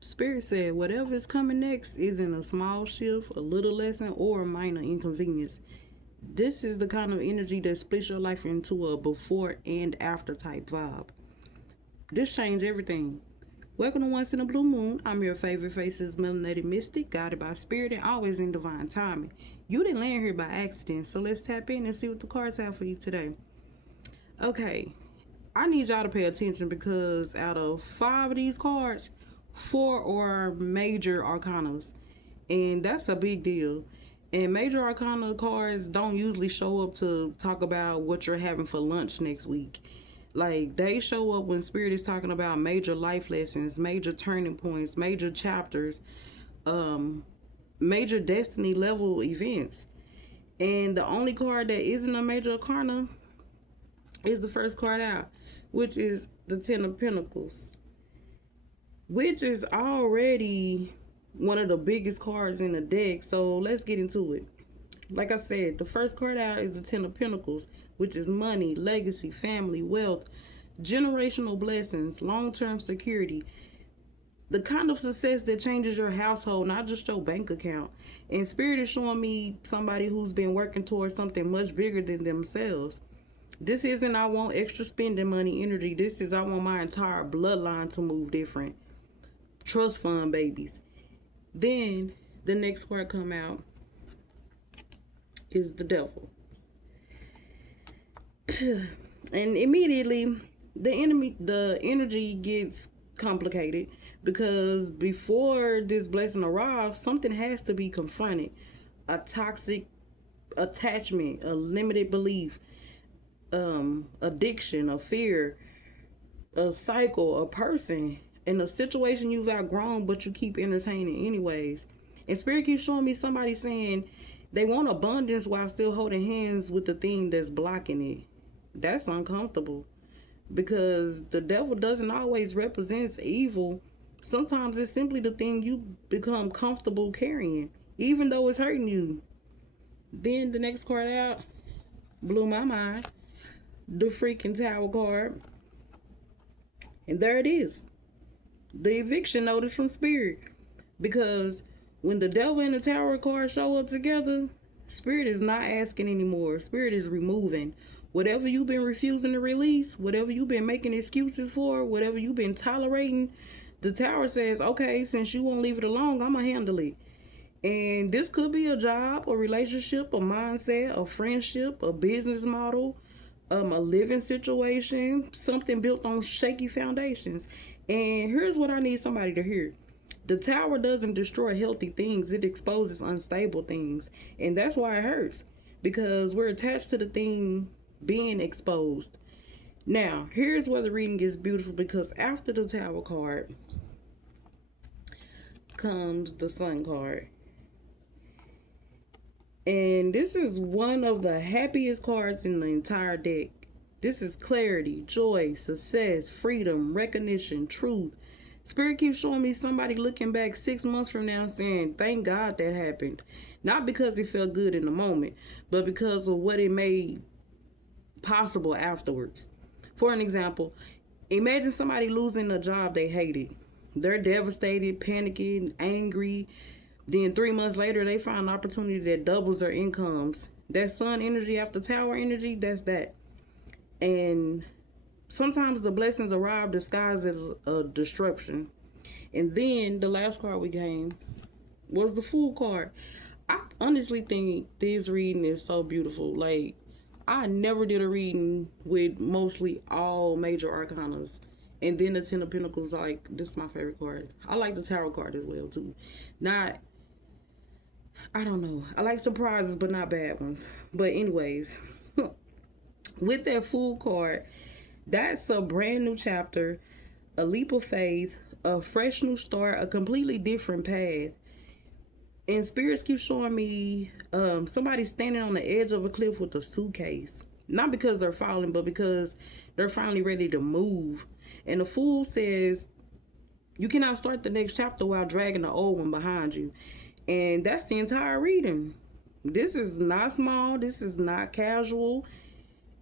Spirit said, whatever is coming next isn't a small shift, a little lesson, or a minor inconvenience. This is the kind of energy that splits your life into a before and after type vibe. This changed everything. Welcome to Once in a Blue Moon. I'm your favorite faces, melanated mystic, guided by spirit and always in divine timing. You didn't land here by accident, so let's tap in and see what the cards have for you today. Okay, I need y'all to pay attention because out of 5 of these cards, 4 are major arcanas, and that's a big deal. And major arcana cards don't usually show up to talk about what you're having for lunch next week. Like, they show up when spirit is talking about major life lessons, major turning points, major chapters, um, major destiny level events. And the only card that isn't a major arcana is the first card out, which is the Ten of Pentacles, which is already one of the biggest cards in the deck. So let's get into it. Like I said, the first card out is the Ten of Pentacles, which is money, legacy, family, wealth, generational blessings, long-term security, the kind of success that changes your household, not just your bank account. And Spirit is showing me somebody who's been working towards something much bigger than themselves. This isn't I want extra spending money energy. This is I want my entire bloodline to move different. Trust fund babies. Then the next card come out is the Devil. And immediately the energy gets complicated because before this blessing arrives, something has to be confronted. A toxic attachment, a limited belief, addiction, a fear, a cycle, a person, in a situation you've outgrown but you keep entertaining anyways. And Spirit keeps showing me somebody saying they want abundance while still holding hands with the thing that's blocking it. That's uncomfortable because the devil doesn't always represent evil. Sometimes it's simply the thing you become comfortable carrying, even though it's hurting you. Then the next card out blew my mind. The freaking Tower card. And there it is. The eviction notice from Spirit. Because when the Devil and the Tower card show up together, Spirit is not asking anymore. Spirit is removing. Whatever you've been refusing to release, whatever you've been making excuses for, whatever you've been tolerating, the Tower says, okay, since you won't leave it alone, I'm going to handle it. And this could be a job, a relationship, a mindset, a friendship, a business model, a living situation, something built on shaky foundations. And here's what I need somebody to hear. The Tower doesn't destroy healthy things. It exposes unstable things. And that's why it hurts. Because we're attached to the thing being exposed. Now, here's where the reading gets beautiful, because after the Tower card comes the Sun card. And this is one of the happiest cards in the entire deck. This is clarity, joy, success, freedom, recognition, truth. Spirit keeps showing me somebody looking back 6 months from now saying, thank God that happened. Not because it felt good in the moment, but because of what it made possible afterwards. For an example, imagine somebody losing a job they hated. They're devastated, panicking, angry. Then 3 months later, they find an opportunity that doubles their incomes. That Sun energy after Tower energy, that's that. And sometimes the blessings arrive disguised as a disruption. And then the last card we came was the Fool card. I honestly think this reading is so beautiful. Like, I never did a reading with mostly all major arcanas. And then the Ten of Pentacles, like, this is my favorite card. I like the Tower card as well, too. I don't know. I like surprises, but not bad ones. But anyways, with that Fool card, that's a brand new chapter, a leap of faith, a fresh new start, a completely different path. And spirits keep showing me somebody standing on the edge of a cliff with a suitcase. Not because they're falling, but because they're finally ready to move. And the Fool says, you cannot start the next chapter while dragging the old one behind you. And that's the entire reading. This is not small. This is not casual.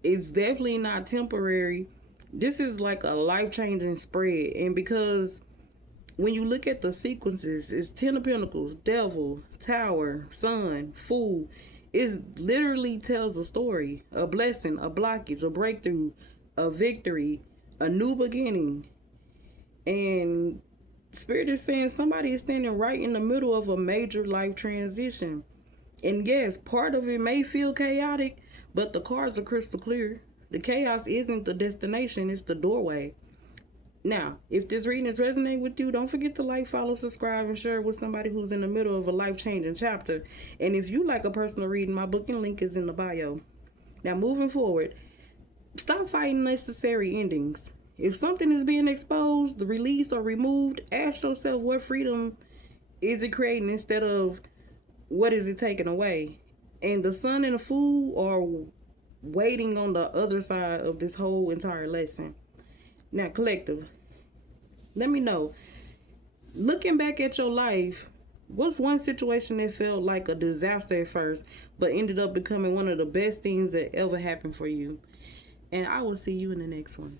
It's definitely not temporary. This is like a life-changing spread. And because when you look at the sequences, it's 10 of Pentacles, Devil, Tower, Sun, Fool. It literally tells a story, a blessing, a blockage, a breakthrough, a victory, a new beginning. And Spirit is saying somebody is standing right in the middle of a major life transition. And yes, part of it may feel chaotic, but the cards are crystal clear. The chaos isn't the destination, it's the doorway. Now, if this reading is resonating with you, don't forget to like, follow, subscribe, and share it with somebody who's in the middle of a life-changing chapter. And if you like a personal reading, my booking link is in the bio. Now, moving forward, stop fighting necessary endings. If something is being exposed, released, or removed, ask yourself what freedom is it creating instead of what is it taking away. And the Sun and the Fool are waiting on the other side of this whole entire lesson. Now, collective, let me know. Looking back at your life, what's one situation that felt like a disaster at first, but ended up becoming one of the best things that ever happened for you? And I will see you in the next one.